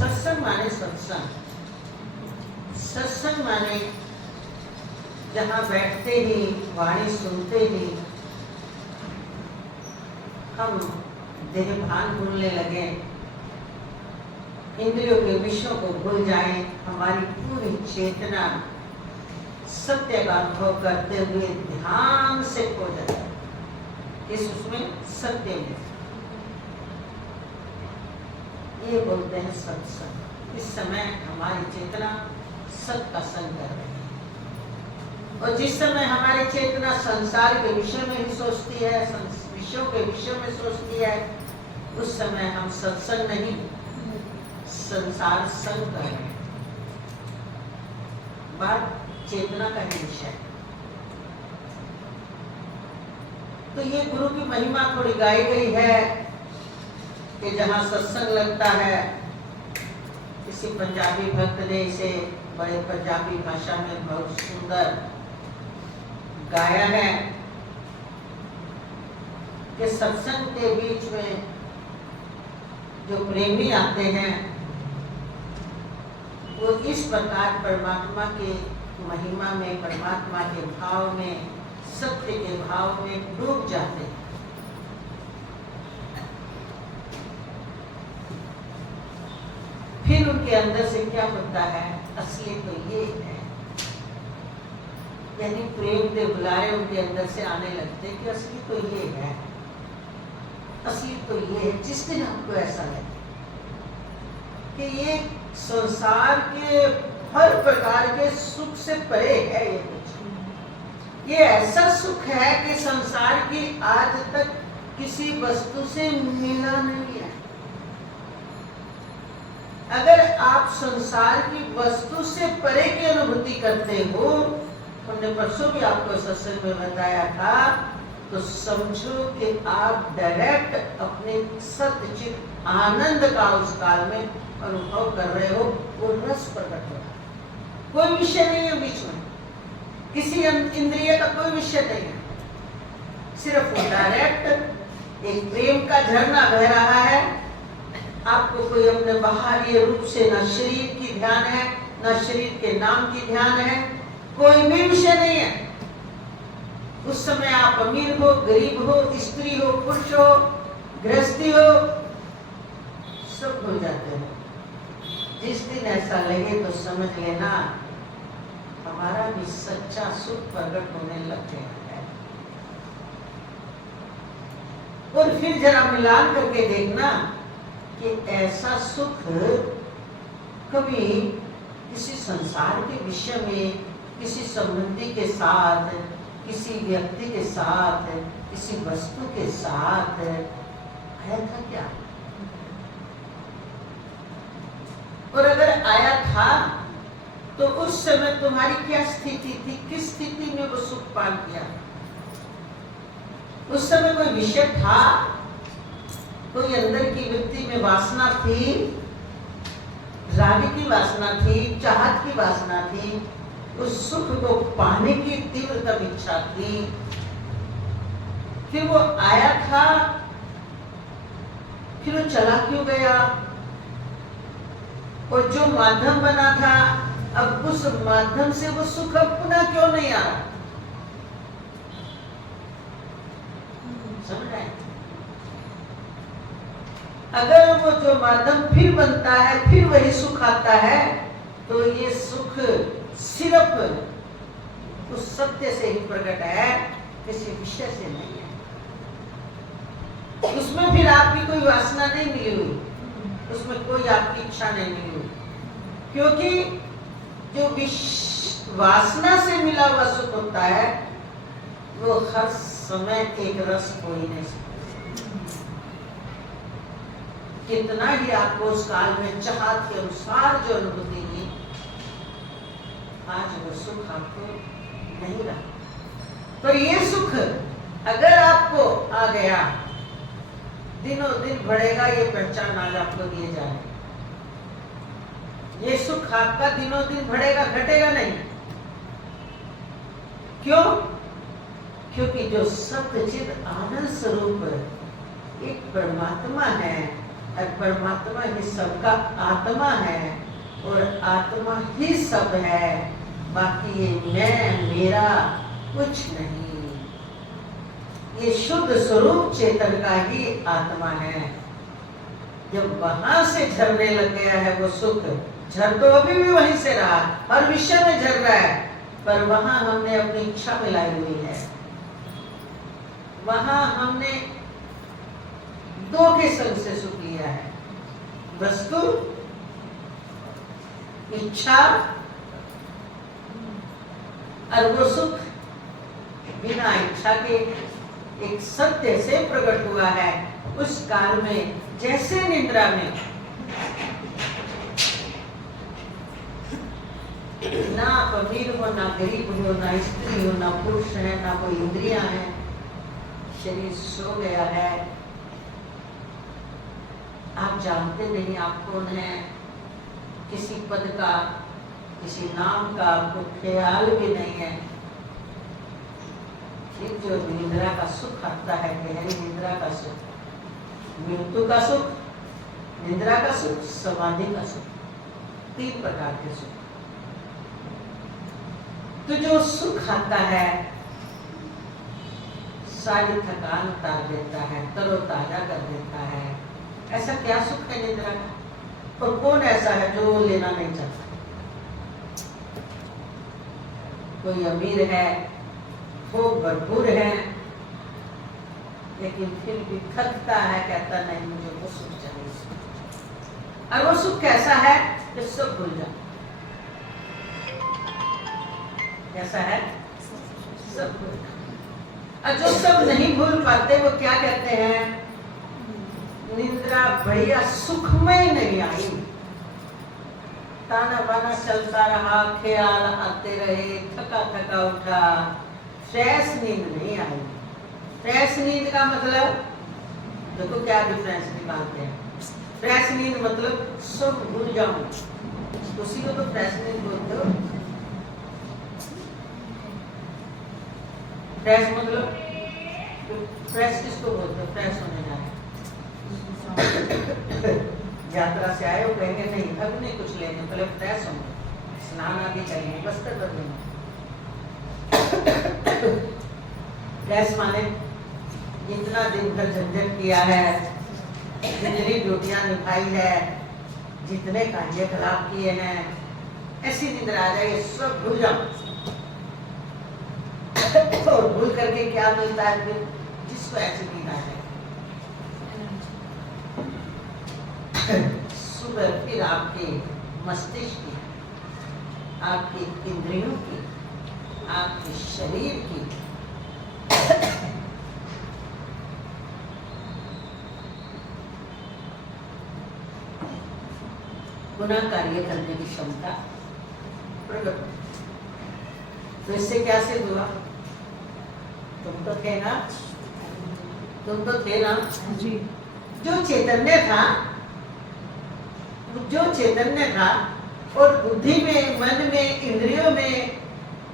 सत्संग माने सत्संग, सत्संग माने जहाँ बैठते ही वाणी सुनते ही हम देह भान भूलने लगे, इंद्रियों के विषयों को भूल जाएं, हमारी पूरी चेतना सत्य का अनुभव करते हुए ध्यान से खो जाता है इस उसमें सत्य में। ये बोलते हैं सत्संग। इस समय हमारी चेतना सत्य का संग कर रही है, और जिस समय हमारी चेतना संसार के विषय में ही सोचती है, विषयों के विषय में सोचती है, उस समय हम सत्संग नहीं संसार संग कर रहे हैं। बात चेतना का ही विषय है। तो ये गुरु की महिमा थोड़ी गाई गई है कि जहाँ सत्संग लगता है, किसी पंजाबी भक्त ने इसे बड़े पंजाबी भाषा में बहुत सुंदर गाया है कि सत्संग के बीच में जो प्रेमी आते हैं वो इस प्रकार परमात्मा के महिमा में, परमात्मा के भाव में, सत्य के भाव में डूब जाते हैं। फिर उनके अंदर से क्या होता है, असली तो ये है, यानी प्रेम के बुलारे उनके अंदर से आने लगते कि असली तो ये है, असली तो ये है। जिस दिन हमको ऐसा लगे कि ये संसार के हर प्रकार के सुख से परे है, ये ऐसा सुख है कि संसार की आज तक किसी वस्तु से मिला नहीं है। अगर आप संसार की वस्तु से परे की अनुभूति करते हो, हमने परसों भी आपको सत्संग में बताया था, तो समझो कि आप डायरेक्ट अपने सच्चित आनंद का उस काल में अनुभव कर रहे हो। वो रस प्रकट हो रहा है, कोई विषय नहीं है बीच में, किसी इंद्रिय का कोई विषय नहीं है, सिर्फ डायरेक्ट एक प्रेम का झरना बह रहा है। आपको कोई अपने बाहरी रूप से न शरीर की ध्यान है, न शरीर के नाम की ध्यान है, कोई भी विषय नहीं है। उस समय आप अमीर हो, गरीब हो, स्त्री हो, पुरुष हो, गृहस्थी हो, सब हो जाते हो। जिस दिन ऐसा लगे तो समझ लेना हमारा भी सच्चा सुख प्रकट होने लग गया है। और फिर जरा मिलान करके देखना कि ऐसा सुख कभी किसी संसार के विषय में, किसी संबंधी के साथ, किसी व्यक्ति के साथ, किसी वस्तु के साथ आया था क्या? और अगर आया था तो उस समय तुम्हारी क्या स्थिति थी? किस स्थिति में वो सुख पान किया? उस समय कोई विषय था, कोई अंदर की वृत्ति में वासना थी, राग की वासना थी, चाहत की वासना थी, उस सुख को पाने की तीव्रतम इच्छा थी, फिर वो आया था, फिर वो चला क्यों गया? और जो माध्यम बना था, अब उस माध्यम से वो सुख अब पुनः क्यों नहीं आ रहा? समझ आए? अगर वो जो माध्यम फिर बनता है, फिर वही सुख आता है, तो ये सुख सिर्फ उस सत्य से ही प्रकट है, किसी विषय से नहीं है। उसमें फिर आपकी कोई वासना नहीं मिली हुई, उसमें कोई आपकी इच्छा नहीं मिली हुई, क्योंकि जो वासना से मिला हुआ सुख होता है वो हर समय एक रस हो ही नहीं सकता। कितना ही आपको उस काल में चाहत के अनुसार जो अनुभूति हुई, आज वो सुख आपको नहीं रहा। पर ये सुख अगर आपको आ गया, दिनों दिन बढ़ेगा, ये पहचान आज आपको दिए जाए। ये सुख आपका दिनों दिन बढ़ेगा, घटेगा नहीं। क्यों? क्योंकि जो सत्चिद आनंद स्वरूप एक परमात्मा है, और परमात्मा ही सबका आत्मा है, और आत्मा ही सब है, बाकी ये मैं मेरा कुछ नहीं। ये शुद्ध स्वरूप चेतन का ही आत्मा है। जब वहां से झरने लग गया है वो सुख, झर तो अभी भी वहीं से रहा, हर विषय में झर रहा है, पर वहां हमने अपनी इच्छा मिलाई हुई है। वहां हमने दो के संग से सुख लिया है, वस्तु, इच्छा, और वो सुख बिना इच्छा के एक सत्य से प्रकट हुआ है। उस काल में जैसे निद्रा में ना आप अमीर हो, ना गरीब हो, ना स्त्री हो, ना पुरुष है, ना कोई इंद्रियां हैं, शरीर सो गया है, आप जानते नहीं आप कौन है, किसी पद का, किसी नाम का आपको ख्याल भी नहीं है। फिर जो निद्रा का सुख आता है, गहरी निद्रा का सुख, मृत्यु का सुख, निद्रा का सुख, समाधि का सुख, 3 प्रकार के सुख। तो जो सुख आता है सारी थकान उतार देता है, तरोताजा कर देता है। ऐसा क्या सुख है निद्रा का? और कौन ऐसा है जो लेना नहीं चाहता? कोई अमीर है, भोग भरपूर है, लेकिन फिर भी थकता है, कहता नहीं मुझे वो सुख चाहिए। और वो सुख कैसा है कि सब भूल जाओ। कैसा है? सब भूल जाओ। और जो सब नहीं भूल पाते वो क्या कहते हैं? निद्रा बढ़िया सुखमय नहीं आई, ताना बाना चलता रहा, ख्याल आते रहे, थका थका उठा, फ्रेश नींद नहीं आई। फ्रेश नींद का मतलब देखो क्या डिफरेंस निकालते हैं। फ्रेश नींद मतलब सब भूल जाऊं, उसी को तो फ्रेश नींद बोलते हो। फ्रेश मतलब फ्रेश किसको बोलते हो? फ्रेश होने जाए यात्रा से आए हो, कहेंगे नहीं अब नहीं कुछ लेने, पहले फ्रेश होंगे, स्नान आदि करेंगे, बस्तर बदलेंगे। फ्रेश माने जितना दिन भर झंझट किया है, जितनी ड्यूटियां निभाई है, जितने कार्यकलाप किए हैं, ऐसी नींद आ जाए सब भूल जाओ। और भूल करके क्या मिलता है फिर? जिसको ऐसी नींद आ जाए, सुबह फिर आपके मस्तिष्क की, आपके इंद्रियों की, आपके शरीर की पुनः कार्य करने की क्षमता प्रकट। तो इससे क्या सिद्ध हुआ? तुम तो थे ना, तुम तो थे ना जी। जो चैतन्य था, जो चैतन्य था और बुद्धि में, मन में, इंद्रियों में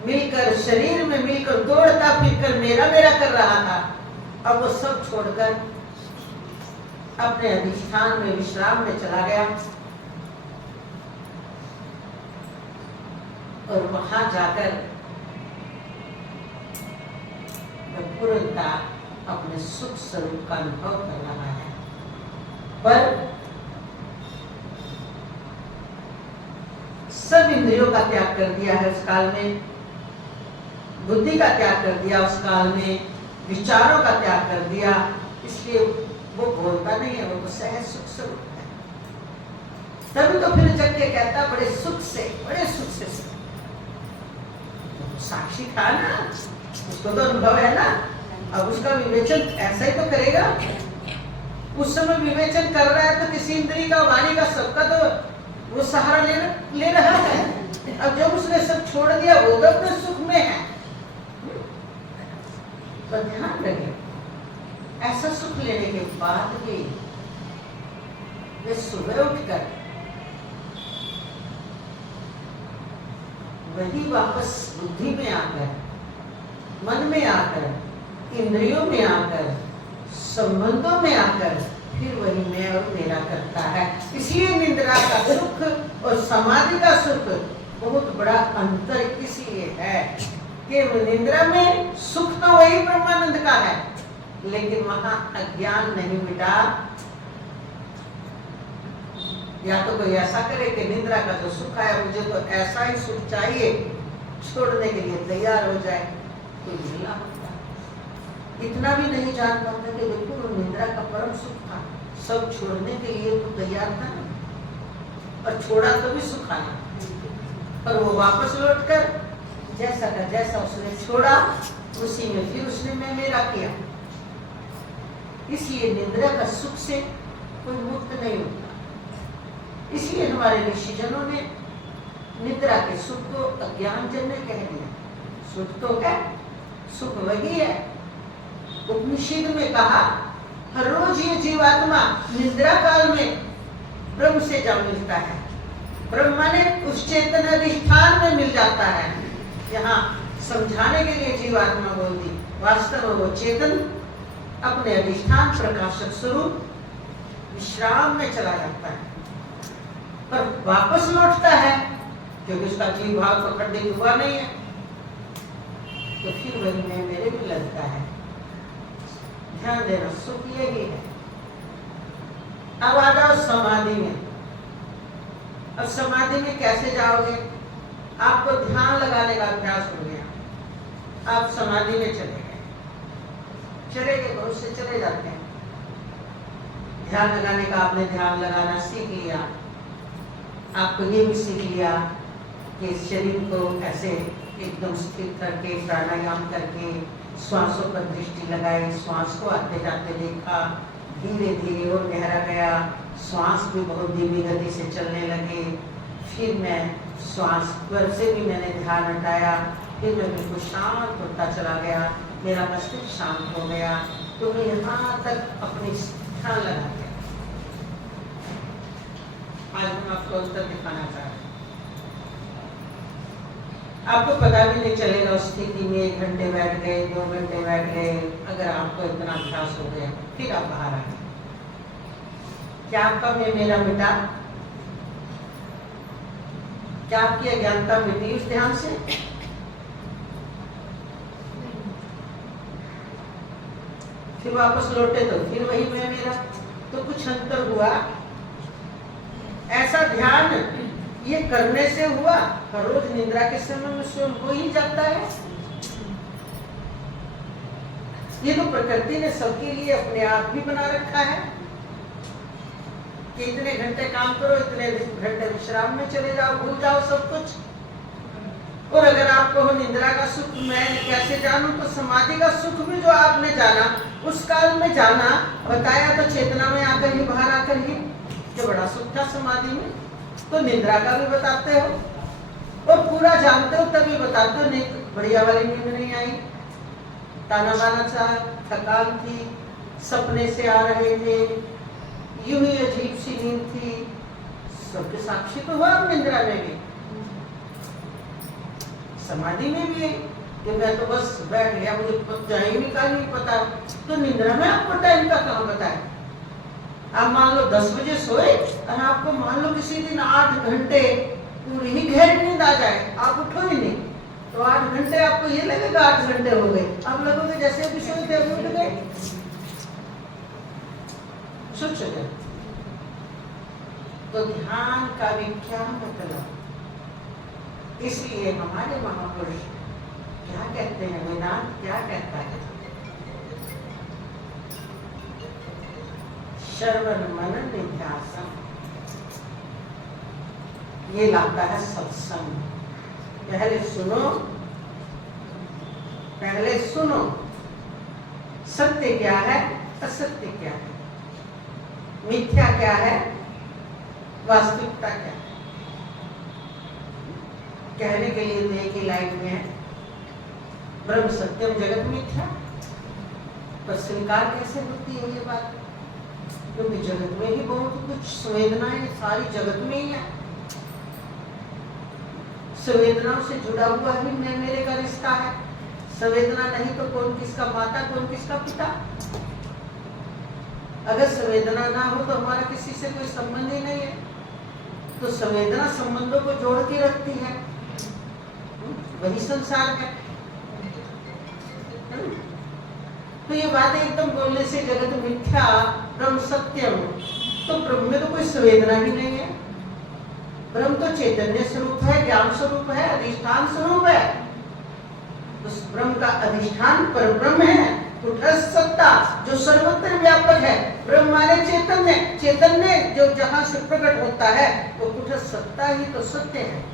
मिलकर, शरीर में मिलकर दौड़ता फिरकर मेरा मेरा कर रहा था, अब वो सब छोड़कर अपने अधिष्ठान में, विश्राम में चला गया। और वहां जाकर पूर्णता अपने सुख स्वरूप का अनुभव कर रहा है। पर सब इंद्रियों का त्याग कर दिया है उस काल में, बुद्धि का त्याग कर दिया उस काल में, विचारों का त्याग कर दिया, इसलिए वो बोलता नहीं है, वो तो सहज सुख स्वरूप है। तभी तो फिर जग के कहता बड़े सुख से, बड़े सुख से। साक्षी था ना, उसको तो अनुभव है ना, अब उसका विवेचन ऐसा ही तो करेगा। उस समय विवेचन कर रहा है तो किसी इंद्री का, वाणी का, सबका तो वो सहारा ले रहा है। अब जब उसने सब छोड़ दिया, वो तो अपने सुख में है। तो ध्यान रखें, ऐसा सुख लेने के बाद भी वे सुबह उठकर वही वापस बुद्धि में आकर, मन में आकर, इंद्रियों में आकर, संबंधों में आकर फिर वही मैं और मेरा करता है। इसलिए निद्रा का सुख और समाधि का सुख बहुत बड़ा अंतर इसलिए है कि निद्रा में सुख तो वही ब्रह्मानंद का है, लेकिन वहां अज्ञान नहीं मिटा। या तो कोई ऐसा करे कि निद्रा का जो सुख है मुझे तो ऐसा ही सुख चाहिए, छोड़ने के लिए तैयार हो जाए तो मिलना होता है। इतना भी नहीं जान पाता कि देखो निद्रा का परम सुख था, सब छोड़ने के लिए तो तैयार था ना, और छोड़ा तो भी सुख आया, पर वो वापस लौटकर जैसा का जैसा उसने छोड़ा उसी में फिर उसने मैं मेरा किया। इसलिए निद्रा का सुख से कोई मुक्त नहीं होता। इसलिए हमारे ऋषिजनों ने निद्रा के सुख को अज्ञानजन्य कह दिया। सुख तो क्या, सुख वही है। उपनिषद में कहा हर रोज ये जीवात्मा निद्रा काल में ब्रह्म से जा मिलता है। ब्रह्म ने उस चेतन अधिष्ठान में मिल जाता है। यहाँ समझाने के लिए जीवात्मा बोल दी, वास्तव में वो चेतन अपने अधिष्ठान प्रकाशक स्वरूप विश्राम में चला जाता है, पर वापस लौटता है क्योंकि उसका जीव भाव तो खंडित हुआ नहीं है, तो फिर वही मैं मेरे भी लगता है। ध्यान देना, सुख यही है। अब आ जाओ समाधि में। अब समाधि में कैसे जाओगे? आपको ध्यान लगाने का अभ्यास हो गया, आप समाधि में चले गए। बहुत से चले जाते हैं, ध्यान लगाने का आपने ध्यान लगाना सीख लिया। आपको ये भी सीख लिया कि शरीर को ऐसे एकदम स्थिर करके प्राणायाम करके श्वासों पर दृष्टि लगाई, श्वास को आते जाते देखा, धीरे धीरे और गहरा गया, श्वास भी बहुत धीमी गति से चलने लगे। फिर मैं श्वास पर से भी मैंने ध्यान हटाया, फिर मैं बिल्कुल शांत होता चला गया, मेरा मस्तिष्क शांत हो गया, तो मैं यहाँ तक अपनी ध्यान लगा गया। आज हम आपको उत्तर दिखाना चाह रहे हैं। आपको पता भी नहीं चलेगा उस स्थिति में 1 घंटे बैठ गए, 2 घंटे बैठ गए। अगर आपको इतना अभ्यास हो गया, फिर आप बाहर आ गए। क्या आपका मैं मेरा मिटा? क्या आपकी अज्ञानता मिटी उस ध्यान से? फिर वापस लौटे तो फिर वही मैं मेरा, तो कुछ अंतर हुआ? ऐसा ध्यान ये करने से हुआ? हर रोज निद्रा के समय में स्वयं हो ही जाता है। ये तो प्रकृति ने सबके लिए अपने आप ही बना रखा है कि इतने घंटे काम करो, इतने घंटे विश्राम में चले जाओ, भूल जाओ सब कुछ। और अगर आपको हो निद्रा का सुख मैं कैसे जानूं, तो समाधि का सुख भी जो आपने जाना उस काल में जाना बताया, तो चेतना में आकर ही बाहर आकर ही जो बड़ा सुख था समाधि में। तो निद्रा का भी बताते हो और पूरा जानते हो तभी बताते हो। नहीं बढ़िया वाली नींद नहीं आई, ताना बाना सा थकान थी, सपने से आ रहे थे, यूं ही अजीब सी नींद थी, सबके साक्षी तो हुआ निद्रा में भी, समाधि में भी कि मैं तो बस बैठ गया, मुझे टाइम का नहीं पता। तो निद्रा में आपको टाइम का कहाँ पता है? आप मान लो 10 बजे सोए और आपको मान लो किसी दिन 8 घंटे पूरी ही गहरी नींद आ जाए, आप उठो ही नहीं, तो 8 घंटे आपको ये लगेगा 8 घंटे हो गए, आप लगोगे जैसे अभी सोए थे अभी उठ गए। सोचो तो ध्यान का भी क्या मतलब? इसलिए हमारे महापुरुष क्या कहते हैं, वेदांत क्या कहता है? श्रवण मनन निध्यासन, ये लाता है सत्संग। पहले सुनो सत्य क्या है, असत्य क्या है, मिथ्या क्या है, वास्तविकता क्या है। कहने के लिए तो एक ही लाइन में है, ब्रह्म सत्यम जगत मिथ्या। पर स्वीकार कैसे होती है ये बात? क्योंकि जगत में ही बहुत कुछ संवेदनाएं सारी जगत में ही है। संवेदनाओं से जुड़ा हुआ ही मैं मेरे का रिश्ता है। संवेदना नहीं तो कौन किसका माता, कौन किसका पिता। अगर संवेदना ना हो तो हमारा किसी से कोई संबंध ही नहीं है। तो संवेदना संबंधों को जोड़ के रखती है, वही संसार है। तो ये बात एकदम बोलने से जगत मिथ्या ब्रह्म सत्यम, तो ब्रह्म में तो कोई संवेदना ही नहीं है। ब्रह्म तो चैतन्य स्वरूप है, ज्ञान स्वरूप है, अधिष्ठान स्वरूप है। उस ब्रह्म का अधिष्ठान पर ब्रह्म है, कुटस्थ सत्ता जो सर्वत्र व्यापक है। ब्रह्म माने चैतन्य, चैतन्य जो जहां से प्रकट होता है वो कुटस्थ सत्ता ही तो सत्य है।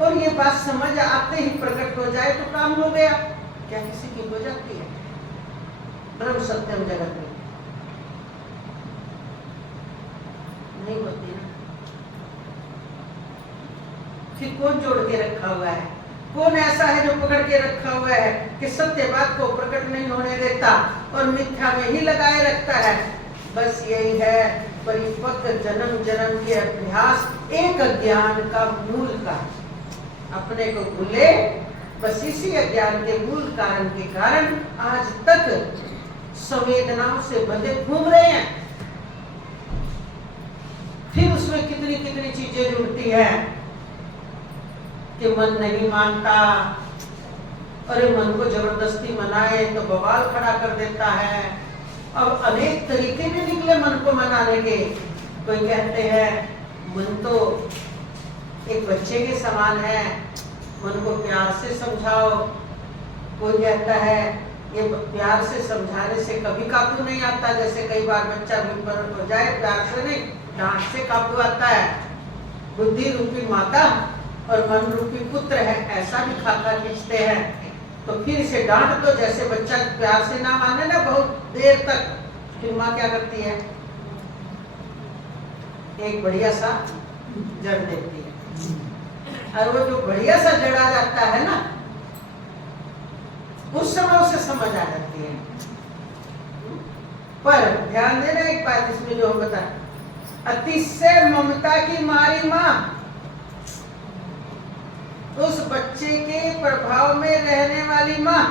और ये बात समझ आते ही प्रकट हो जाए तो काम हो गया। क्या किसी की हो जाती है? ब्रह्म सत्यम जगत में नहीं होती ना। फिर कौन जोड़ के रखा हुआ है? कौन ऐसा है जो पकड़ के रखा हुआ है कि सत्य बात को प्रकट नहीं होने देता और मिथ्या में ही लगाए रखता है? बस यही है परिपक्व जन्म जन्म के अभ्यास, एक अज्ञान का मूल का अपने को भूले। बस इसी अज्ञान के मूल कारण के कारण आज तक संवेदनाओं से बंधे घूम रहे हैं। फिर उसमें कितनी कितनी चीजें जुड़ती है कि मन नहीं मानता, अरे मन को जबरदस्ती मनाए तो बवाल खड़ा कर देता है। अब अनेक तरीके भी निकले मन को मनाने के। कोई कहते हैं मन तो एक बच्चे के समान है, मन को प्यार से समझाओ। कोई कहता है ये प्यार से समझाने से कभी काबू नहीं आता, जैसे कई बार बच्चा विपरीत हो जाए, प्यार से नहीं डांट से काबू आता है। बुद्धि रूपी माता और मन रूपी पुत्र है, ऐसा भी खाका खींचते हैं। तो फिर इसे डांट दो, जैसे बच्चा प्यार से ना माने ना बहुत देर तक, फिर माँ क्या करती है? एक बढ़िया सा जड़ देती है। और वो जो बढ़िया सा जड़ आ जाता है ना, उस समय उसे समझ आ जाती है। पर ध्यान देना एक बात इसमें जो हम बताएं, अतिशय ममता की मारी माँ उस बच्चे के प्रभाव में रहने वाली माँ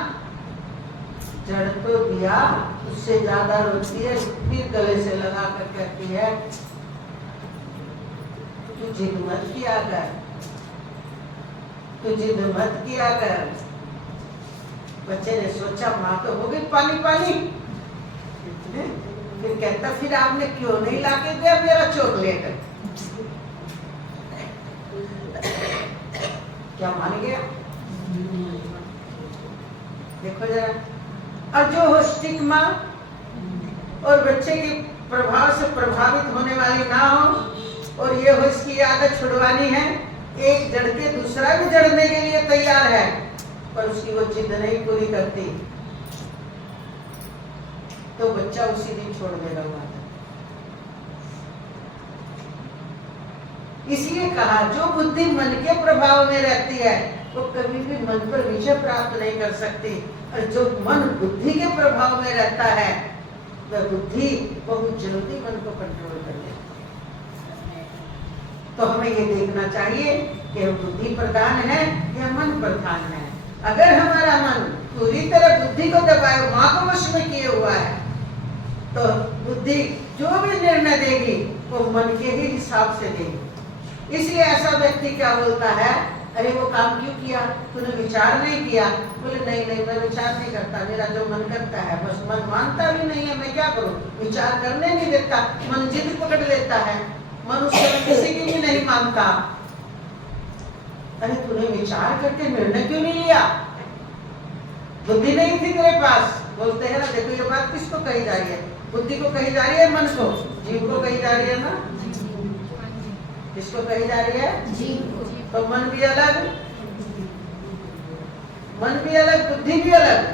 जड़ तो दिया, उससे ज्यादा रोती है, फिर गले से लगा कर कहती है तू जिद मत किया कर, तू जिद मत किया कर। बच्चे ने सोचा माँ तो हो गई पानी पानी, फिर कहता फिर आपने क्यों नहीं लाके दिया मेरा चॉकलेट? क्या मान गया? देखो जरा। और जो हो स्टिग्मा और बच्चे के प्रभाव से प्रभावित होने वाली ना हो, और ये हो इसकी आदत छुड़वानी है, एक जड़ के दूसरा भी जड़ने के लिए तैयार है, पर उसकी वो जिद नहीं पूरी करती, तो बच्चा उसी दिन छोड़ देगा माता। इसलिए कहा जो बुद्धि मन के प्रभाव में रहती है वो कभी भी मन पर विजय प्राप्त नहीं कर सकती, और जो मन बुद्धि के प्रभाव में रहता है वह बुद्धि बहुत जल्दी मन को कंट्रोल कर लेती है। तो हमें ये देखना चाहिए कि हम बुद्धि प्रधान है या मन प्रधान है। अगर हमारा मन पूरी तरह बुद्धि को दबाए, माँ को वश में किए हुआ है, तो बुद्धि जो भी निर्णय देगी वो मन के ही हिसाब से देगी। इसलिए ऐसा व्यक्ति क्या बोलता है, अरे वो काम क्यों किया, तूने विचार नहीं किया? बोले नहीं नहीं मैं विचार नहीं करता, मेरा जो मन करता है बस। मन मानता भी नहीं है, मैं क्या करूं? विचार करने नहीं देता, मन जिद पकड़ लेता है, मन उस समय किसी की भी नहीं मानता। अरे तूने विचार करके निर्णय क्यों नहीं लिया? बुद्धि नहीं थी तेरे पास। बोलते हैं ना, देखो ये बात किसको कही जा रही है? बुद्धि को कही जा रही है, मन को, जीव को कही जा रही है ना? किसको कही जा रही है? जीव को। तो मन भी अलग, मन भी अलग, बुद्धि भी अलग।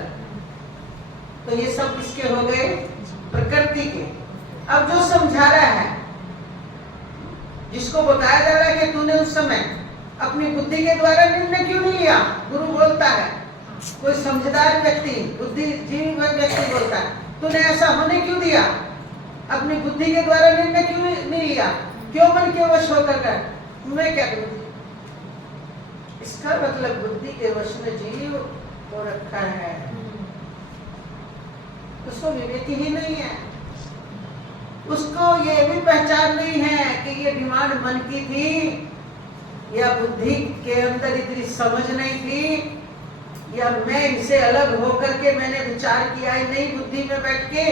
तो ये सब किसके हो गए? प्रकृति के। अब जो समझा रहा है, जिसको बताया जा रहा है कि तूने उस समय अपनी बुद्धि के द्वारा निर्णय क्यों नहीं लिया, गुरु बोलता है, कोई समझदार व्यक्ति, बुद्धिजीवी व्यक्ति बोलता है, तूने ऐसा होने क्यों दिया? अपनी बुद्धि के द्वारा निर्णय क्यों नहीं लिया? क्यों मन के वश होकर कर? मैं क्या करूं? इसका मतलब बुद्धि के वश में जीव को रखा है, उसको विवेक ही नहीं है। उसको ये भी पहचान नहीं है कि ये डिमांड मन की थी, या बुद्धि के अंदर इतनी समझ नहीं थी, या मैं इनसे अलग होकर के मैंने विचार किया ही नहीं बुद्धि में बैठ के,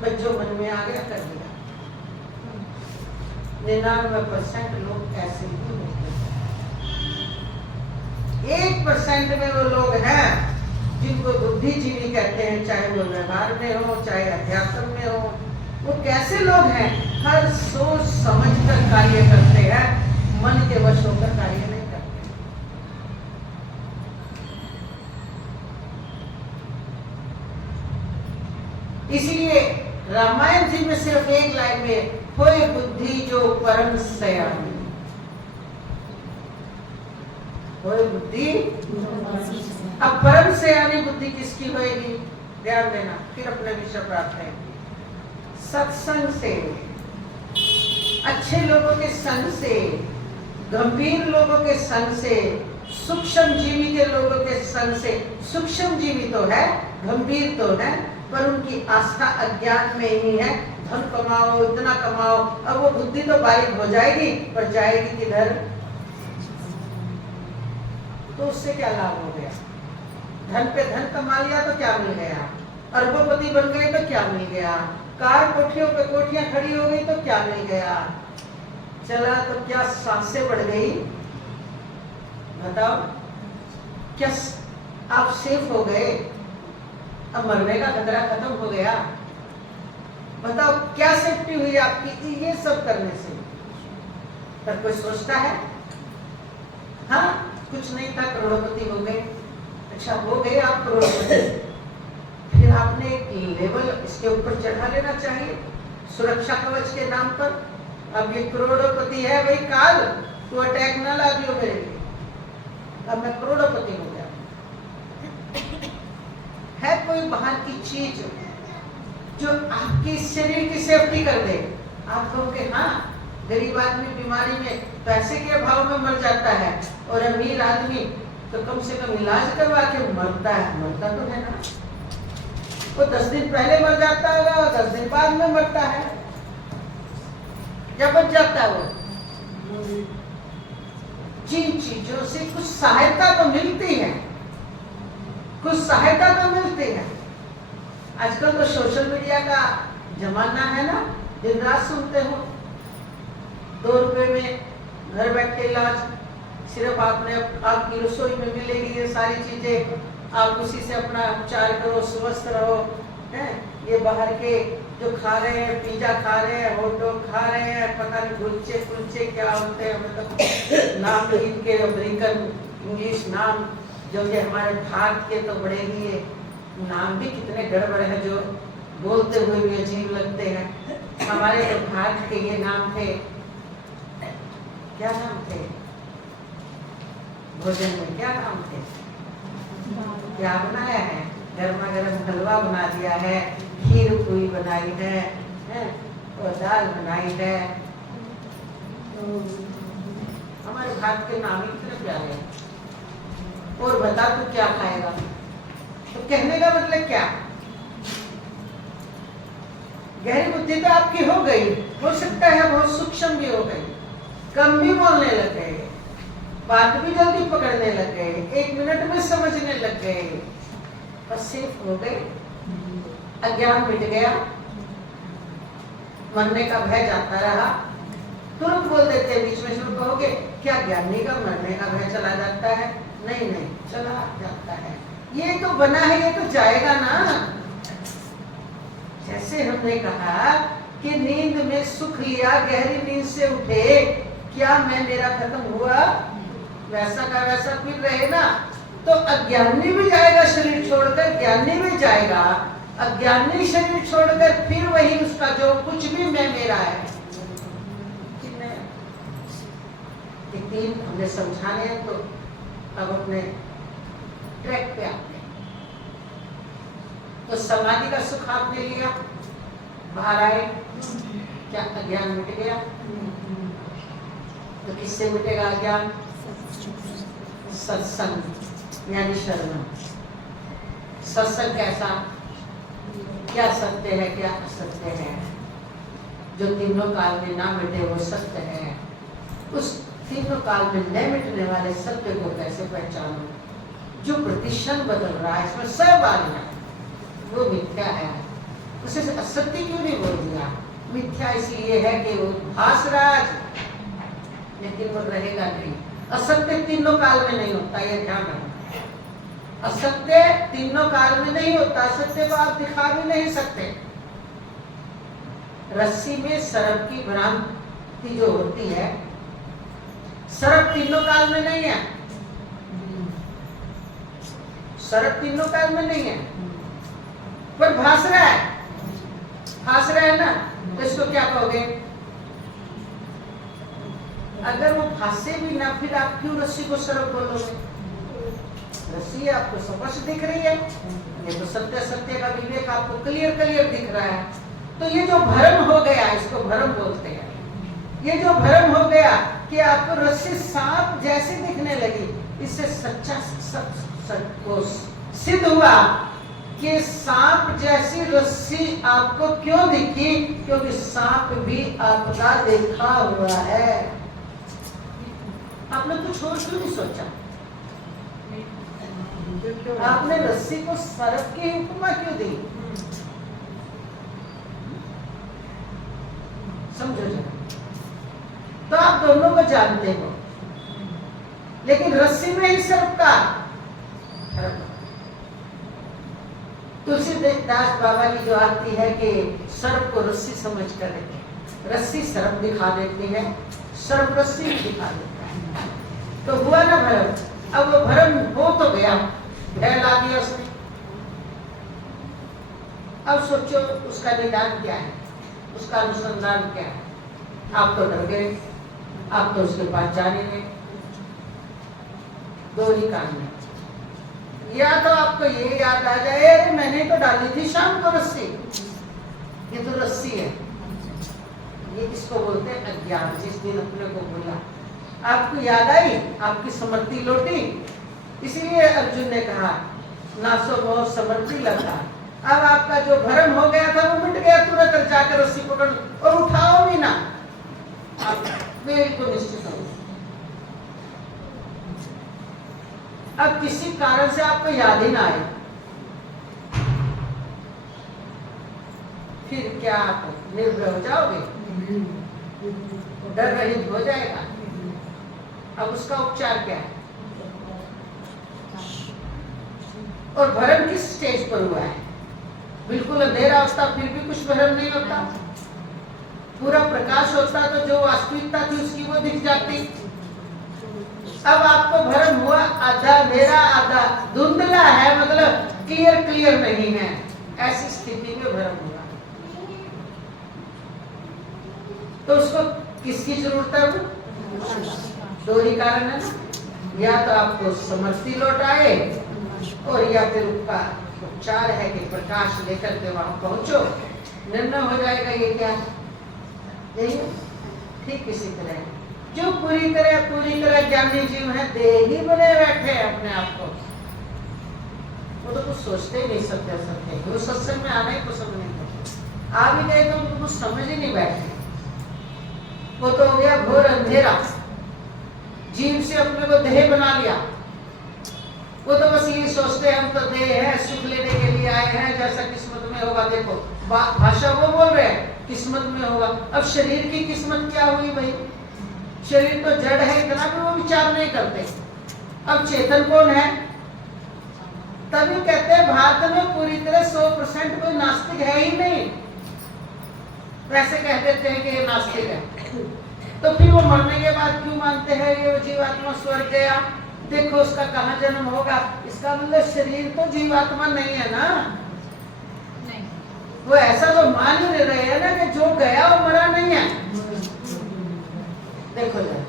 बस जो मन में आ गया कर दिया। 99% लोग ऐसे ही होते हैं। 1% में वो लोग हैं जिनको बुद्धिजीवी कहते हैं, चाहे वो व्यवहार में हो चाहे अध्यात्म में हो। वो कैसे लोग हैं? हर सोच समझ कर कार्य करते हैं, मन के वश होकर कार्य नहीं करते। इसलिए रामायण जी में सिर्फ एक लाइन में, होए बुद्धि जो परम सयानी, होए बुद्धि। अब परम सयानी बुद्धि किसकी होएगी? ध्यान देना, फिर अपने विषय पर आते हैं। सत्संग से, अच्छे लोगों के संग से, गंभीर लोगों के संग से, सूक्ष्म जीवी के लोगों के संग से। सूक्ष्म जीवी तो है, गंभीर तो है, पर उनकी आस्था अज्ञान में ही है। धन कमाओ, इतना कमाओ, अब वो बुद्धि तो बारीक हो जाएगी, पर जाएगी किधर? तो उससे क्या लाभ हो गया? धन पे धन कमा लिया तो क्या मिल गया? अरबोपति बन गए तो क्या मिल गया? कार कोठियों पे कोठियां खड़ी हो गई तो क्या मिल गया? चला तो क्या सांसें बढ़ गई? बताओ, क्या आप सेफ हो गए? अब मरने का खतरा खत्म हो गया? बताओ क्या सेफ्टी हुई आपकी ये सब करने से? पर कोई सोचता है? हाँ, कुछ नहीं था, करोड़पति हो गए। अच्छा, हो गए आप करोड़पति, फिर आपने एक लेवल इसके ऊपर चढ़ा लेना चाहिए सुरक्षा कवच के नाम पर। अब ये करोड़पति है भाई, काल तो अटैक ना ला दियो मेरे लिए, अब मैं करोड़पति हो गया। है कोई बाहर की चीज जो आपकी शरीर की सेफ्टी कर दे? आप कहोगे हाँ, गरीब आदमी बीमारी में पैसे के अभाव में मर जाता है, और अमीर आदमी तो कम से कम इलाज करवा के मरता है। मरता तो है ना, वो 10 दिन पहले मर जाता होगा और 10 दिन बाद में मरता है, क्या बच जाता है वो? जिन चीजों से कुछ सहायता तो मिलती है, कुछ सहायता तो मिलती है। आजकल तो सोशल मीडिया का जमाना है ना, दिन रात सुनते हो 2 रुपए में घर बैठे इलाज, सिर्फ आपकी रसोई में मिलेगी ये सारी चीजें, आप उसी से अपना उपचार करो, स्वस्थ रहो। हैं ये बाहर के जो खा रहे हैं, पिज्जा खा रहे हैं, हॉट डॉग खा रहे हैं, पता नहीं कुलचे कुलचे क्या होते हैं, मतलब नाम इनके अमेरिकन इंग्लिश नाम, जो कि हमारे भारत के तो बड़े ही नाम भी कितने गड़बड़ है, जो बोलते हुए भी अजीब लगते हैं। हमारे तो भारत के ये नाम थे, क्या नाम थे? भोजन में क्या नाम थे? क्या बनाया है? गर्मा गर्म हलवा बना दिया है, खीर पूरी बनाई है, और दाल बनाई है। तो हमारे भारत के नाम ही इतने प्यारे हैं। और बता तू क्या खाएगा? तो कहने का मतलब क्या? गहरी बुद्धि तो आपकी हो गई, हो सकता है बहुत सूक्ष्म भी हो गई, कम भी बोलने लग गए, बात भी जल्दी पकड़ने लग गए, 1 मिनट में समझने लग गए, बस सेफ हो गए, अज्ञान मिट गया, मरने का भय जाता रहा। तुरंत बोल देते हैं, बीच में शुरू कहोगे क्या ज्ञानी का मरने का भय चला जाता है? नहीं नहीं, चला जाता है। ये तो बना है, ये तो जाएगा ना। जैसे हमने कहा कि नींद में सुख लिया, गहरी नींद से उठे, क्या मैं मेरा खत्म हुआ? वैसा का वैसा फिर रहे ना। तो अज्ञानी भी जाएगा शरीर छोड़कर, ज्ञानी भी जाएगा। अज्ञानी शरीर छोड़कर फिर वही उसका जो कुछ भी मैं मेरा है। ये 3 हमने समझाने हैं, तो अब अपने ट्रैक पे आते हैं। तो समाधि का सुख आपने लिया, बाहर आए, क्या अज्ञान मिट गया? तो किससे मिटेगा अज्ञान? सत्संग यानी शरण। सत्संग कैसा? क्या सत्य है, क्या असत्य है, जो तीनों काल में ना मिटे वो सत्य है। उस तीनों काल में न मिटने वाले सत्य को कैसे पहचानो? जो प्रतिक्षण बदल रहा है, इसमें सब आ रहा है, वो मिथ्या है। उसे असत्य क्यों नहीं बोल दिया? मिथ्या इसलिए है कि वो भास रहा है लेकिन वो रहेगा नहीं। असत्य तीनों काल में नहीं होता, ये ध्यान रखना। असत्य तीनों काल में नहीं होता, असत्य को आप दिखा भी नहीं सकते। रस्सी में सर्प की भ्रांति जो होती है, सर्प तीनों काल में नहीं है, सर्प तीनों काल में नहीं है, पर भास रहा है, भास रहा है ना, तो इसको क्या कहोगे? अगर वो भासे भी ना, फिर आप क्यों रस्सी को सर्प बोलोगे? रस्सी आपको स्पष्ट दिख रही है, ये तो सत्य सत्य का विवेक आपको क्लियर क्लियर दिख रहा है। तो ये जो भ्रम हो गया, इसको भ्रम बोलते हैं। ये जो भ्रम हो गया कि आपको रस्सी सांप जैसी दिखने लगी, इससे सच्चा को सिद्ध हुआ कि सांप जैसी रस्सी आपको क्यों दिखी? क्योंकि सांप भी आपका देखा हुआ है। आपने कुछ और क्यों नहीं सोचा? आपने रस्सी को सर्प की उपमा क्यों दी? समझो जरा। तो आप दोनों को जानते हो, लेकिन रस्सी में ही सर्प का तुलसीदास बाबा की जो आती है कि सर्प को रस्सी समझ कर रस्सी सर्प दिखा देती है, सर्प रस्सी दिखा देता है। तो हुआ ना भ्रम। अब वो भ्रम हो तो गया, भय ला दिया उसने। अब सोचो उसका निदान क्या है, उसका अनुसंधान क्या है? आप तो डर गए, आप तो उसके पास जाने गए। दो ही काम है, या तो आपको ये याद आ जाए अरे मैंने तो डाली थी शाम को रस्सी, ये तो रस्सी है। ये इसको बोलते हैं अज्ञान। जिस दिन अपने को बोला, आपको याद आई, आपकी समृद्धि लौटी, इसीलिए अर्जुन ने कहा नासो मोह समृद्धि लगा। अब आपका जो भ्रम हो गया था वो मिट गया, तुरंत जाकर रस्सी पकड़ और उठाओ भी ना, आप बिल्कुल निश्चित हो। अब किसी कारण से आपको याद ही ना आए, फिर क्या आप निर्भय हो जाओगे? डर रहित हो जाएगा। अब उसका उपचार क्या है? और भ्रम किस स्टेज पर हुआ है? बिल्कुल अंधेरा अवस्था, फिर भी कुछ भ्रम नहीं होता। पूरा प्रकाश होता तो जो वास्तविकता थी उसकी वो दिख जाती। अब आपको भ्रम हुआ, आधा अंधेरा आधा धुंधला है, मतलब क्लियर क्लियर नहीं है। ऐसी स्थिति में भ्रम हुआ तो उसको किसकी जरूरत है? दो ही कारण है ना, या तो आपको समृद्धि लौट आए और या फिर उसका उपचार है कि प्रकाश लेकर के वहां पहुंचो। निर्णय हो जाएगा ये क्या यही। ठीक इसी तरह जो पूरी तरह ज्ञानी जीव है, देही बने बैठे हैं अपने आप को, वो तो कुछ सोचते ही नहीं सत्य सत्य। वो सत्संग में आने को समझ नहीं करते, आ भी गए तो उनको कुछ समझ ही नहीं बैठे। वो तो हो गया घोर अंधेरा, जीव से अपने को देह बना लिया। वो तो बस यही सोचते हैं हम तो देह है, सुख लेने के लिए आए हैं, जैसा किस्मत में होगा। देखो भाषा वो बोल रहे हैं किस्मत में होगा। अब शरीर की किस्मत क्या हुई भाई? शरीर तो जड़ है, इतना भी वो विचार नहीं करते। अब चेतन कौन है? तभी कहते हैं भारत में पूरी तरह 100% कोई नास्तिक है ही नहीं। वैसे कह देते हैं कि ये नास्तिक है, तो फिर वो मरने के बाद क्यों मानते हैं ये जीवात्मा स्वर्ग गया? देखो उसका कहाँ जन्म होगा। इसका मतलब शरीर तो जीवात्मा नहीं है ना। नहीं। वो ऐसा तो मान ही नहीं रहे हैं ना कि जो गया वो मरा नहीं है। देखो जरा,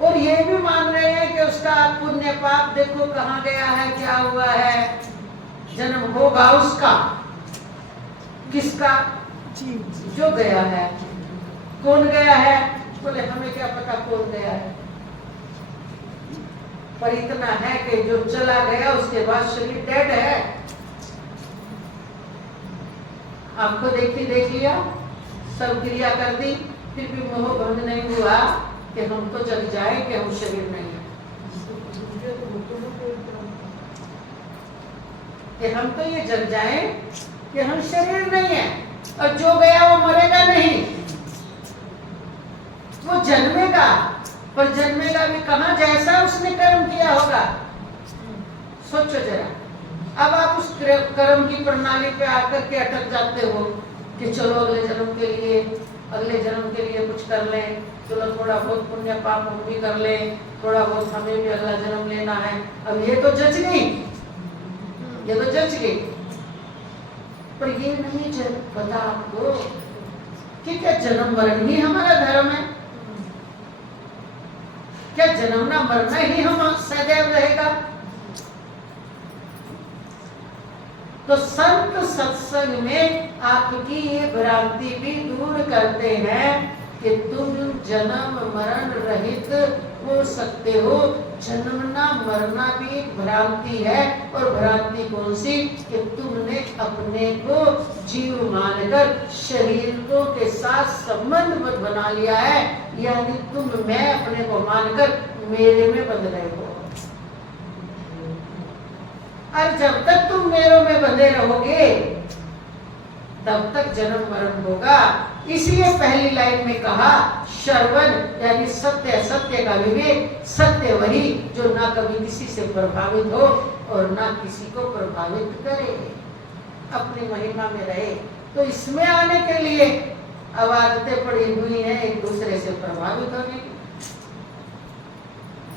और ये भी मान रहे हैं कि उसका पुण्य पाप देखो कहाँ गया है, क्या हुआ है, जन्म होगा उसका। किसका? जो गया है। कौन गया है? बोले हमें क्या पता कौन गया है, पर इतना है कि जो चला गया उसके बाद शरीर डेड है। आपको देख लिया, सब क्रिया कर दी, फिर भी मोह भंग नहीं हुआ कि हम तो जग जाए कि हम शरीर नहीं है, कि हम तो ये जग जाए कि हम शरीर नहीं है। और जो गया वो मरेगा नहीं, वो जन्मेगा, पर जन्मेगा भी कहाँ, जैसा उसने कर्म किया होगा। सोचो जरा, अब आप उस कर्म की प्रणाली पे आकर के अटक जाते हो कि चलो अगले जन्म के लिए कुछ कर लें, चलो थोड़ा बहुत पुण्य पाप हम भी कर लें, थोड़ा बहुत हमें भी अगला जन्म लेना है। अब ये तो जच गई, पर ये नहीं पता आपको कि क्या जन्म मरण ही हमारा धर्म है? क्या जन्मना मरना ही हम सदैव रहेगा? तो संत सत्संग में आपकी ये भ्रांति भी दूर करते हैं कि तुम जन्म मरण रहित हो सकते हो। जन्मना मरना भी एक भ्रांति है, और भ्रांति कौन सी? कि तुमने अपने को जीव मानकर शरीरों के साथ संबंध बना लिया है, यानी तुम मैं अपने को मानकर मेरे में बंध रहे हो। और जब तक तुम मेरों में बंधे रहोगे तब तक जन्म मरण होगा। इसलिए पहली लाइन में कहा श्रवण, यानी सत्य, सत्य का विवेक। सत्य वही जो ना कभी किसी से प्रभावित हो और ना किसी को प्रभावित करे, अपनी महिमा में रहे। तो इसमें आने के लिए अब आदतें पड़ी हुई हैं एक दूसरे से प्रभावित होने की।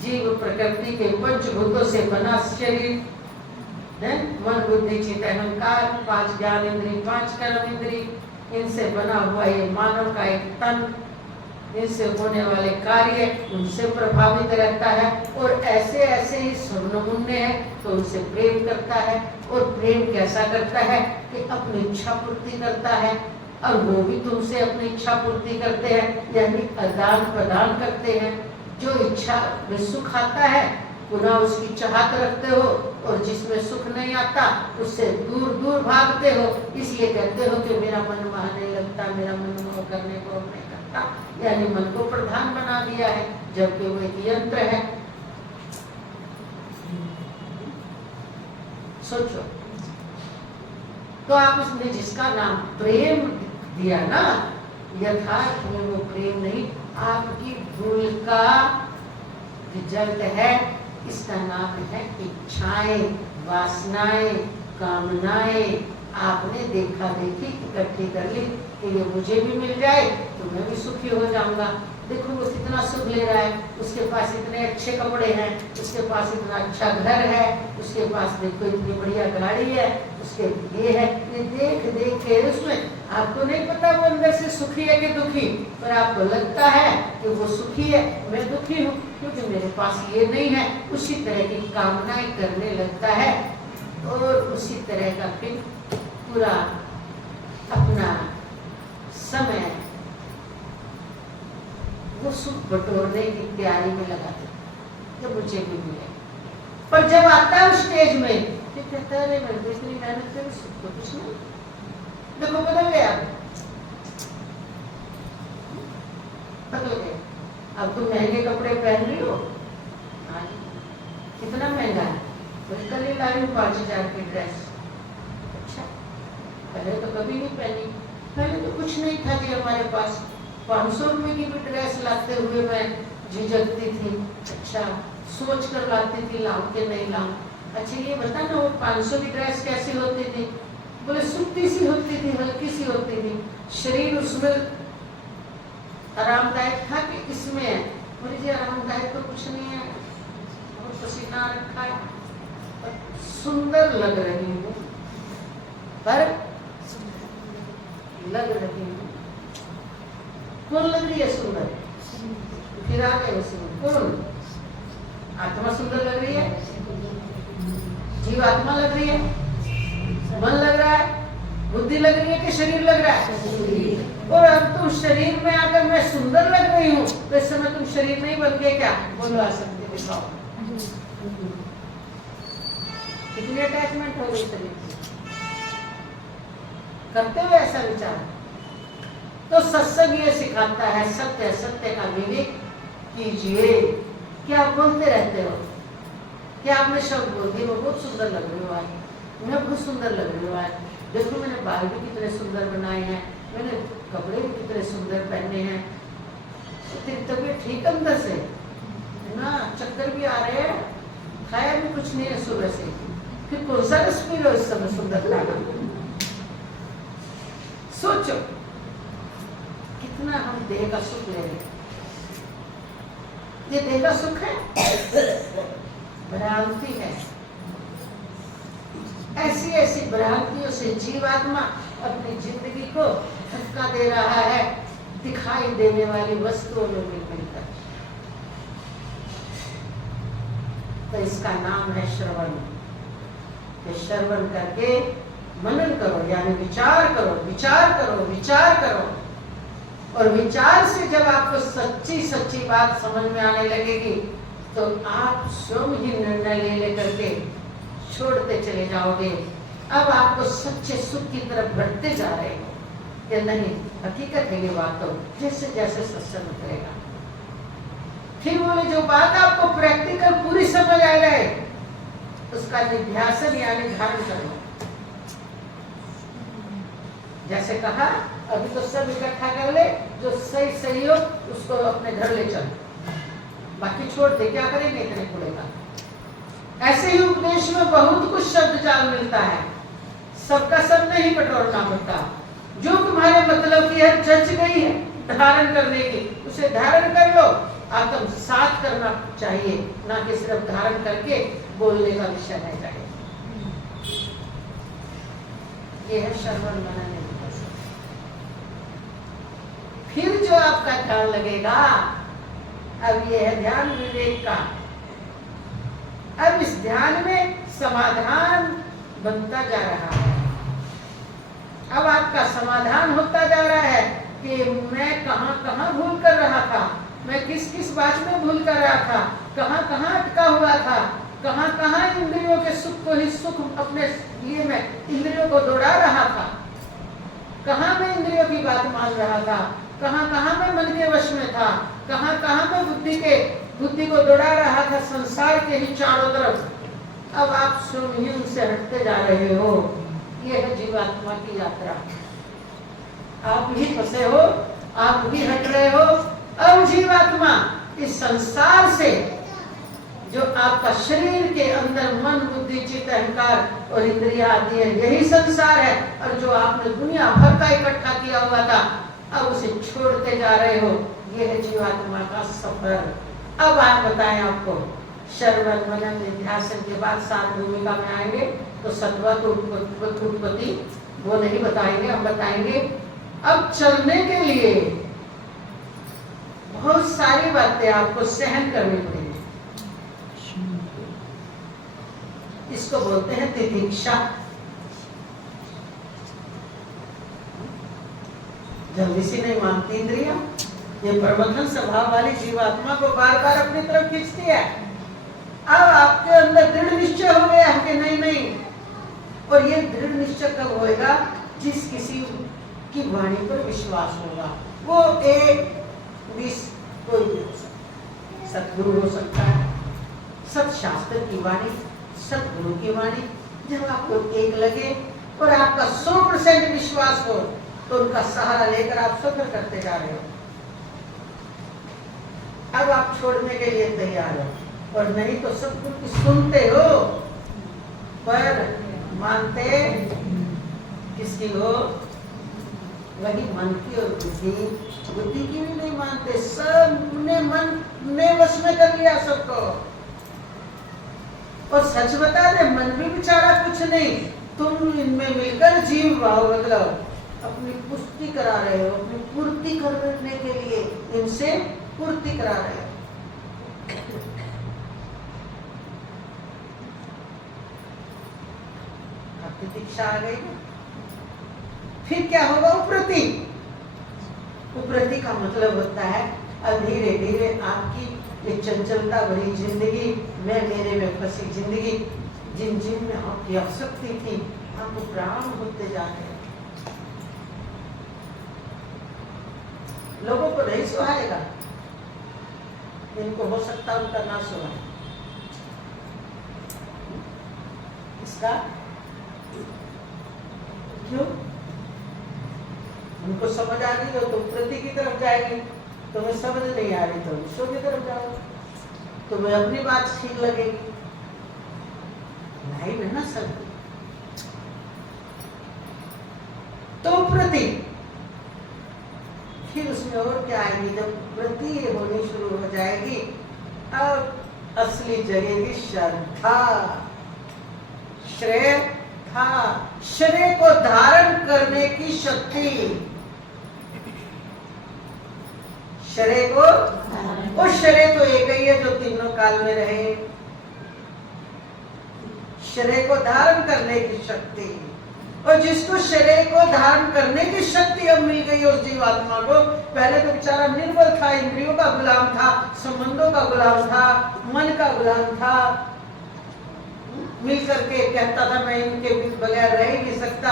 जीव प्रकृति के पंचभूतों से बना शरीर, मन बुद्धि चित्त अहंकार, 5 ज्ञान इंद्रिय, 5 कर्म इंद्रिय, इनसे बना हुआ ये मानव का एक तन, इनसे होने वाले कार्य उनसे प्रभावित रहता है। और ऐसे ऐसे ही नमूने हैं तो उनसे प्रेम करता है। और प्रेम कैसा करता है कि अपनी इच्छा पूर्ति करता है, और वो भी तुमसे अपनी इच्छा पूर्ति करते हैं, यानी आदान प्रदान करते हैं। जो इच्छा में सुख आता है पुनः उसकी चाहत रखते हो, और जिसमें सुख नहीं आता उससे दूर दूर भागते हो। इसलिए कहते हो कि मेरा मन वहाँ नहीं लगता, मेरा मन वो करने को नहीं करता, यानी मन को प्रधान बना दिया है, जबकि वो एक यंत्र है। सोचो, तो आप उसने जिसका नाम प्रेम दिया ना, यथार्थ में वो प्रेम नहीं, आपकी भूल का रिजल्ट है। इसका नाम है इच्छाएं, वासनाएं, कामनाएं। आपने देखा देखी इकट्ठी कर ली कि ये मुझे भी मिल जाए तो मैं भी सुखी हो जाऊंगा। देखो वो कितना सुख ले रहा है, उसके पास इतने अच्छे कपड़े हैं, उसके पास इतना अच्छा घर है, उसके पास देखो इतनी बढ़िया गाड़ी है, उसके ये है। ये देख देख के उसमें आपको नहीं पता वो अंदर से सुखी है कि दुखी, पर आपको लगता है कि वो सुखी है, मैं दुखी हूँ क्योंकि मेरे पास ये नहीं है। उसी तरह की कामनाएं करने लगता है, और उसी तरह का फिर पूरा अपना समय वो सुख बटोरने की तैयारी में लगा देता जब मुझे भी मिले। पर जब आता है उस स्टेज में फिर कहता है मैं इतनी मेहनत करूँ, सुख तो कुछ नहीं। देखो बदल गया, बदल गए। अब तुम महंगे कपड़े पहन रही हो, कितना महंगा है, तो कल ही लाई 5,000 की ड्रेस। अच्छा, पहले तो कभी नहीं पहनी, पहले तो कुछ नहीं था जी हमारे पास, 500 रुपए की भी ड्रेस लाते हुए मैं झिझकती थी। अच्छा, सोच कर लाती थी लाऊं के नहीं लाऊं। अच्छा ये बता ना वो 500 की ड्रेस कैसी होती थी? बोले सूती सी होती थी, हल्की सी होती थी, शरीर उसमें आरामदायक था कि इसमें है? बोले जी आरामदायक तो कुछ नहीं है, बहुत पसीना रखा है, सुंदर लग रही हूँ, पर लग रही हूँ। कौन लग रही है सुंदर? फिर आ गए सुंदर कौन? आत्मा सुंदर लग रही है, जीव आत्मा लग रही है, मन लग रहा है, बुद्धि लग रही है कि शरीर लग रहा है? और अब तुम शरीर में आकर मैं सुंदर लग रही हूँ, तो इस समय तुम शरीर नहीं बन गए क्या? बोलो आ सकते दिखाओ। कितनी अटैचमेंट हो गई शरीर से? करते हुए ऐसा विचार। तो सत्संग ये सिखाता है सत्य, सत्य का विवेक कीजिए। क्या आप बोलते रहते हो? क्या आपने शब्द बोल दिए वो बहुत सुंदर लग रही हो आज, मैं बहुत सुंदर लग रही हूँ आज, देखो मैंने बाल भी कितने सुंदर बनाए हैं, मैंने कपड़े भी कितने सुंदर पहने हैं। तो तेरी तबीयत ठीक अंदर से ना, चक्कर भी आ रहे हैं, खाया भी कुछ नहीं है सुबह से, फिर कौन सा रस पी लो इस समय सुंदरता का। सोचो कितना हम देह का सुख ले रहे हैं। ये देह का सुख है, भ्रांति है। ऐसी ऐसी भ्रांतियों से जीवात्मा अपनी जिंदगी को धक्का दे रहा है, दिखाई देने वाली वस्तुओं में मिलकर। तो इसका नाम है श्रवण। तो श्रवण करके मनन करो, यानी विचार करो, विचार करो, विचार करो। और विचार से जब आपको सच्ची सच्ची बात समझ में आने लगेगी तो आप स्वयं ही निर्णय ले लेकर के छोड़ते चले जाओगे। अब आपको सच्चे सुख की तरफ बढ़ते जा रहे हो या नहीं। हकीकत है ये बात, तो जैसे जैसे सत्संग करेगा फिर बोले जो बात आपको प्रैक्टिकल पूरी समझ आ जाए उसका निध्यासन यानी धारण करो। जैसे कहा अभी तो सब इकट्ठा कर ले, जो सही सही हो उसको अपने घर ले चल, बाकी छोड़ दे, क्या करेंगे इतने कूड़े का। ऐसे ही उपदेश में बहुत कुछ शब्द जाल मिलता है, सबका सब नहीं पटोरना पड़ता। जो तुम्हारे मतलब की है, जच गई है धारण करने की, उसे धारण कर लो। आत्मसात करना चाहिए, ना कि सिर्फ धारण करके बोलने का विषय है चाहिए। ये है श्रवण मनन। फिर जो आपका ध्यान लगेगा, अब ये है ध्यान विवेक का। अब इस ध्यान में समाधान बनता जा रहा है। अब आपका समाधान होता जा रहा है कि मैं कहां कहां भूल कर रहा था, मैं किस किस बात में भूल कर रहा था, कहां कहां अटका हुआ था, कहां कहां इंद्रियों के सुख को ही सुख अपने लिए मैं इंद्रियों को दौड़ा रहा था, कहां मैं इंद्रियों की बात मान रहा था, कहां कहां मैं मन के वश में था, कहां कहां मैं बुद्धि को दौड़ा रहा था संसार के ही चारों तरफ। अब आप स्वयं ही उनसे हटते जा रहे हो। ये है जीवात्मा की यात्रा। आप भी फंसे हो, आप भी हट रहे हो। अब जीवात्मा इस संसार से, जो आपका शरीर के अंदर मन बुद्धि चित्त अहंकार और इंद्रियां आती है, यही संसार है। और जो आपने दुनिया भर का इकट्ठा किया हुआ था, अब उसे छोड़ते जा रहे हो। ये है जीवात्मा का सफर। अब आप बताएं, आपको श्रवण मनन निध्यासन के बाद 7 भूमिका में आएंगे तो सत्वत उत्पत्ति वो नहीं बताएंगे, हम बताएंगे। अब चलने के लिए बहुत सारी बातें आपको सहन करनी पड़ेगी। इसको बोलते हैं तितिक्षा। जल्दी से नहीं मानती इंद्रियां। ये प्रबंधन स्वभाव वाली जीवात्मा को बार बार अपनी तरफ खींचती है। अब आपके अंदर दृढ़ निश्चय हो गया है कि नहीं नहीं। और ये दृढ़ निश्चय कब होएगा? जिस किसी की वाणी पर विश्वास होगा। वो एक कोई भी हो सकता है, सतगुरु हो सकता है, सतशास्त्र की वाणी, सतगुरु की वाणी। जब आपको एक लगे और आपका 100% विश्वास हो तो उनका सहारा लेकर आप सफर करते जा रहे हो। अब आप छोड़ने के लिए तैयार हो, और नहीं तो सब कुछ सुनते हो पर मानते किसकी हो? वही मन की और बुद्धि की भी नहीं मानते। सबने मन ने वश में कर लिया सबको। और सच बता दे, मन भी बेचारा कुछ नहीं, तुम इनमें मिलकर जीव भाव मतलब अपनी पुष्टि करा रहे हो, अपनी पूर्ति करने के लिए इनसे पूर्ति करा रहे हो। तितिक्षा आ गई। फिर क्या होगा? उपरति। उपरति का मतलब होता है अब धीरे धीरे आपकी ये चंचलता भरी जिंदगी, मैं मेरे में फंसी जिंदगी, जिन जिन में आपकी आसक्ति थी, आपको प्राण होते जा रहे हैं। लोगों को नहीं सुहाएगा, इनको हो सकता है उनका ना सुहाए। इसका क्यों? उनको समझ आ रही हो तो प्रति की तरफ जाएगी, तुम्हें समझ नहीं आ रही तो विश्व की तरफ जाओ, तुम्हें अपनी बात ठीक लगेगी। लाइन है ना सब। तो प्रति, फिर उसमें और क्या आएगी? जब प्रति होनी शुरू हो जाएगी, अब असली जगेगी श्रद्धा। श्रद्धा, श्रेय को धारण करने की शक्ति। श्रेय को, वो श्रेय तो एक ही है जो तीनों काल में रहे। श्रेय को धारण करने की शक्ति, और जिसको शरीर को धारण करने की शक्ति अब मिल गई उस जीवात्मा को, पहले तो बेचारा निर्बल था, इंद्रियों का गुलाम था, संबंधों का गुलाम था, मन का गुलाम था, मिल करके कहता था मैं इनके बगैर रह ही नहीं सकता।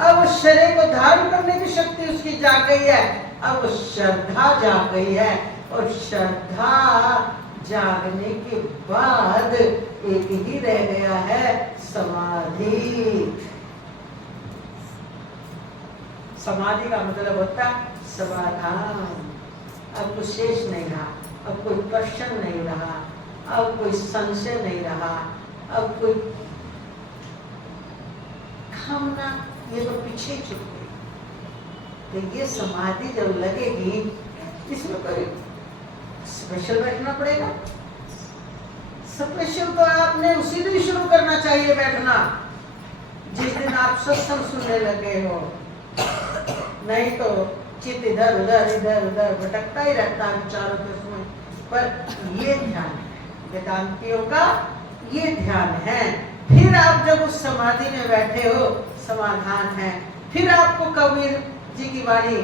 अब उस शरीर को धारण करने की शक्ति उसकी जाग गई है, अब श्रद्धा जाग गई है, और श्रद्धा जागने के बाद एक ही रह गया है, समाधि। समाधि का मतलब होता है समाधान। अब कुछ शेष नहीं रहा, अब कोई प्रश्न नहीं रहा, अब कोई संशय नहीं रहा, अब कोई खामना, ये तो पीछे छूट गई। तो ये समाधि जब लगेगी, इसमें कोई स्पेशल बैठना पड़ेगा? स्पेशल तो आपने उसी दिन शुरू करना चाहिए बैठना जिस दिन आप सत्संग सुनने लगे हो। नहीं तो चित्त इधर उधर भटकता ही रहता है विचारों के समय। पर ये ध्यान है वेदांतियों का, ये ध्यान है। फिर आप जब उस समाधि में बैठे हो, समाधान है, फिर आपको कबीर जी की वाणी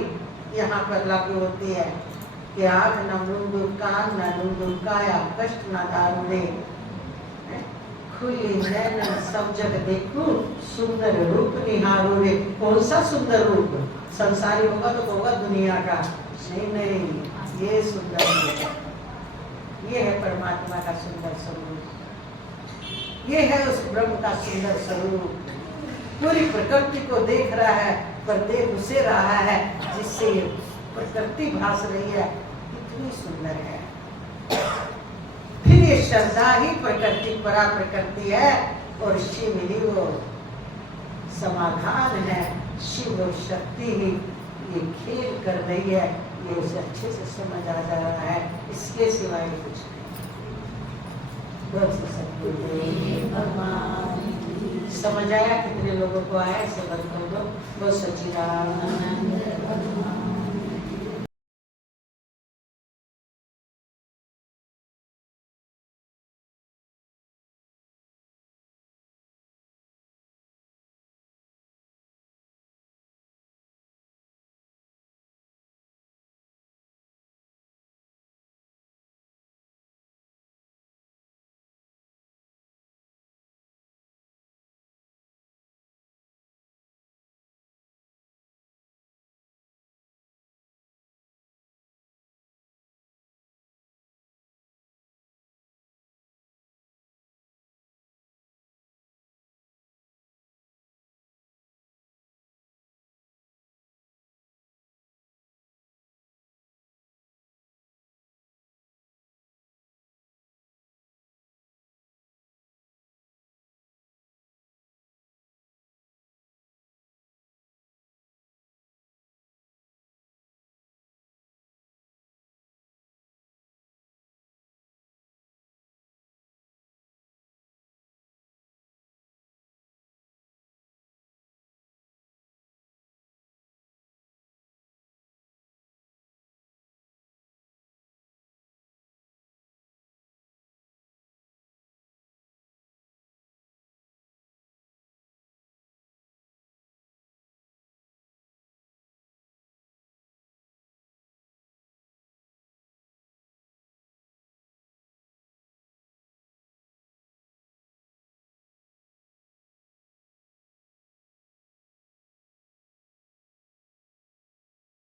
यहाँ पर लागू होती है कि आँख न मूंदो, कान न ढूंढो, काया कष्ट न दारुणे, खुली नैन सब जग देखूं, सुंदर रूप निहारो रे। कौन सा सुंदर रूप? संसारी होगा तो होगा दुनिया का, नहीं, ये सुंदर रूप, ये है परमात्मा का सुंदर स्वरूप, ये है उस ब्रह्म का सुंदर स्वरूप। पूरी प्रकृति को देख रहा है, पर देख उसे रहा है जिससे ये प्रकृति भास रही है, कितनी सुंदर है। फिर ये श्रद्धा ही प्रकृति परा प्रकृति है, और शिव ही वो समाधान है, शिव और शक्ति ही ये खेल कर रही है। ये उसे अच्छे से समझ आ जा रहा है, इसके सिवाय कुछ नहीं। समझ आया? कितने लोगों को आया? इसे बंद कर दो। बहुत सच्चिदानंद।